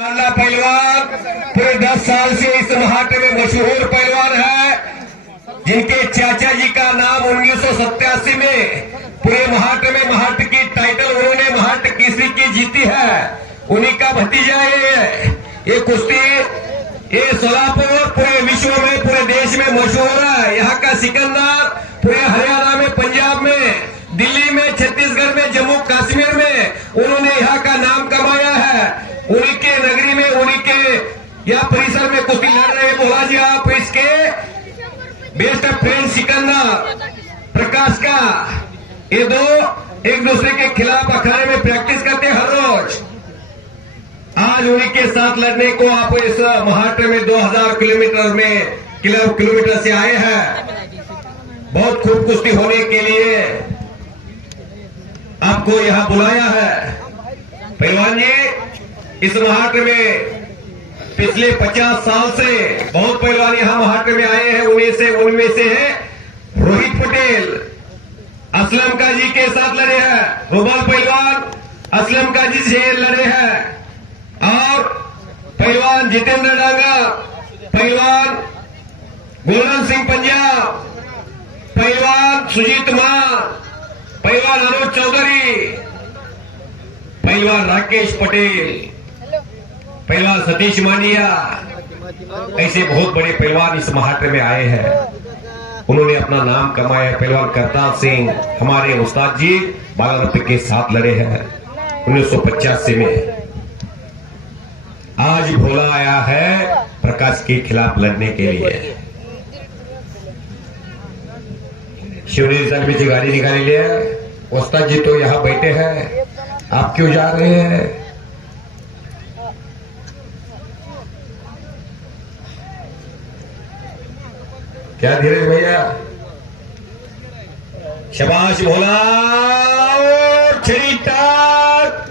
पहलवान पूरे दस साल से इस महाट में मशहूर पहलवान है, जिनके चाचा जी का नाम उन्नीस सौ सत्तासी में पूरे महाट में महाट की टाइटल उन्होंने महाट किसी की जीती है। उन्हीं का भतीजा ये ये कुश्ती ये सोलापुर पूरे विश्व में, पूरे देश में मशहूर है। यहाँ का सिकंदर पूरे हरियाणा में पंजाब में दिल्ली में छत्तीसगढ़ में जम्मू कश्मीर में उन्होंने यहाँ का नाम कमाया है उन्हीं के नगरी में उन्हीं के या परिसर में कुश्ती लड़ रहे हैं बोला जी आप इसके बेस्ट फ्रेंड सिकंदर प्रकाश का। ये दो एक दूसरे के खिलाफ अखाड़े में प्रैक्टिस करते हर रोज। आज उन्हीं के साथ लड़ने को आप इस महाराष्ट्र में 2000 किलोमीटर में किलो किलोमीटर से आए हैं। बहुत खूब कुश्ती होने के लिए आपको यहाँ बुलाया है। पहलवान जी, इस महाराष्ट्र में पिछले 50 साल से बहुत पहलवान यहाँ महाराष्ट्र में आए हैं, उनमें से उनमें से है रोहित पटेल असलम का जी के साथ लड़े हैं रुबल पहलवान असलम का जी से लड़े हैं, और पहलवान जितेंद्र डांगा, पहलवान गोल्डन सिंह पंजाब, पहलवान सुजीत माँ पहलवान अनुज चौधरी, पहलवान राकेश पटेल। पहलवान सतीश मानिया। ऐसे बहुत बड़े पहलवान इस महाट्र में आए हैं। उन्होंने अपना नाम कमाया पहलवान करतार सिंह, हमारे उस्ताद जी बाला रत्न के साथ लड़े हैं, उन्नीस सौ में। आज भोला आया है प्रकाश के खिलाफ लड़ने के लिए। शिवनेरी सलमी की गाड़ी निकाली लिया उस्ताद जी तो यहाँ बैठे हैं। आप क्यों जा रहे हैं? क्या धीरज भैया? शबाश भोला टाक।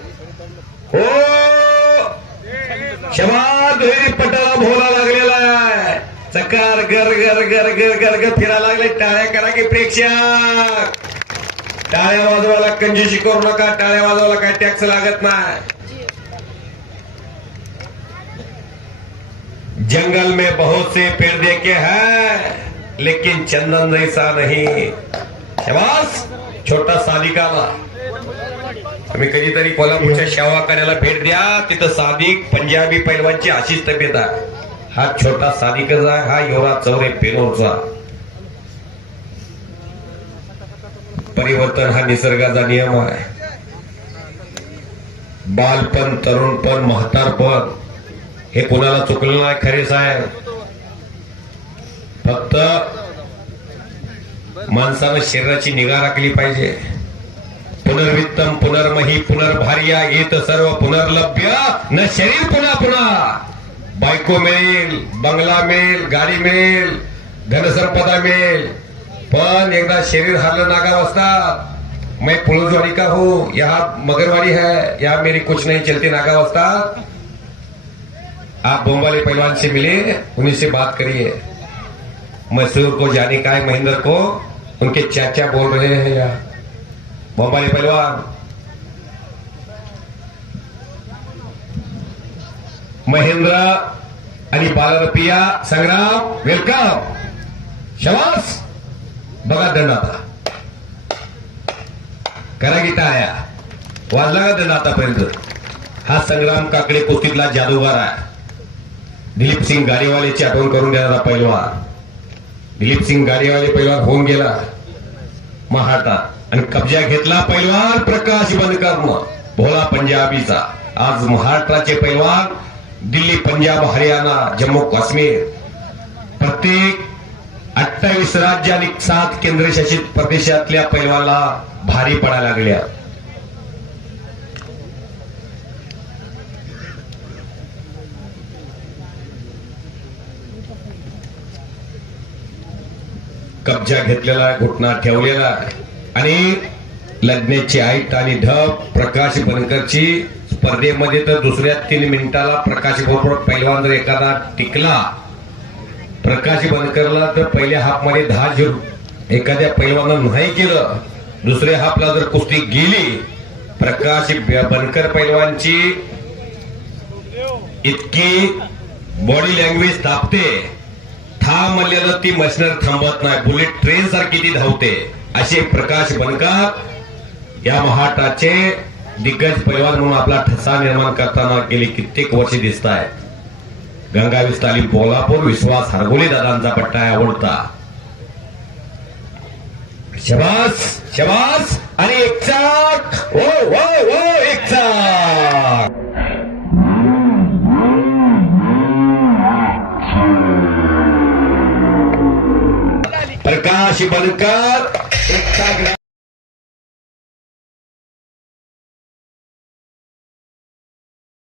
हो। शबाश पटाला भोला लागलेला आहे चकार गर गर गर गर गर गर, फिरा लागले टाळ्या करा की प्रेक्षक। टाळ्या वाजवायला कंजूशी करू नका टाळ्या वाजवायला काय टॅक्स लागत नाही जंगल में बहुत से पेड़ देखे हैं। लेकिन चंदन जैसा नहीं। शबास छोटा साधिकाला तुम्ही कधीतरी कोल्हापूरच्या शेवाकाऱ्याला भेट द्या तिथं साधिक पंजाबी पैलवानची अशीच तब्येत आहे. हा छोटा साधिकच आहे हा युवराज चौरे पेनोरचा परिवर्तन हा निसर्गाचा नियम आहे. बालपण तरुणपण म्हातारपण हे कोणाला चुकलं नाही खरे साहेब. फक्त माणसानं शरीराची निगा राखली पाहिजे. पुनर्वित्तम, पुनर्मही, पुनर्भार्या येत सर्व पुनर्लभ्य, न शरीर पुन्हा पुन्हा. बायको मिळेल, बंगला मिळेल, गाडी मिळेल, धनसंपदा मिळेल. पण एकदा शरीर हारलं नागा वाजता मैं पुलिसवाड़ी का हूँ? यहाँ मगरवाड़ी है. यहाँ मेरी कुछ नहीं चलती नागावस्था आप बोम्बाले पहलवान से मिले, उन्हीं से बात करिए. मैसूर को जाने का है महेंद्र को। उनके चाचा बोल रहे हैं यार। बोम्बाले पहलवान। महेंद्र आणि बालरपिया संग्राम वेलकम। शवास बघा दंड आता करा गीता आया। वाजला का दंड आतापर्यंत हा संग्राम काकडे कुस्तीतला जादूगार आहे दिलीप सिंग गाडीवाल्याची आठवण करून देणारा पैलवान दिलीप सिंग गाडीवाले पैलवान होऊन गेला. महाटा आणि कब्जा घेतला पैलवान प्रकाश बनकर्म. भोला पंजाबीचा. आज महाराष्ट्राचे पैलवान दिल्ली पंजाब हरियाणा जम्मू काश्मीर. प्रत्येक अठ्ठावीस राज्य आणि सात केंद्रशासित प्रदेशातल्या पैलवानला भारी पडायला लागल्या. कब्जा घेतलेला घुटना ठेवलेला आणि लग्नाची आईट आणि ढब प्रकाश बनकरची स्पर्धेमध्ये तर दुसऱ्या तीन मिनिटाला प्रकाश बरोबर पहिलवान जर एखादा टिकला प्रकाश बनकरला तर पहिल्या हाफमध्ये दहा झिरो. एखाद्या पैलवानं नाही केलं दुसऱ्या हाफला जर कुस्ती गेली प्रकाश बनकर पैलवानची इतकी बॉडी लँग्वेज तापते. थांब म्हणलेलं ती मशिनर थांबत नाही. बुलेट ट्रेन सारखी ती धावते. असे प्रकाश बनकर या महाराष्ट्राचे दिग्गज परिवार म्हणून आपला ठसा निर्माण करताना गेली कित्येक वर्षे दिसत आहेत गंगावीस ताली कोल्हापूर विश्वास हरगोले दादांचा पट्टा आहे आवडता. शबास शबास आणि एक चाक ओ ओ ओ प्रकाश बनकर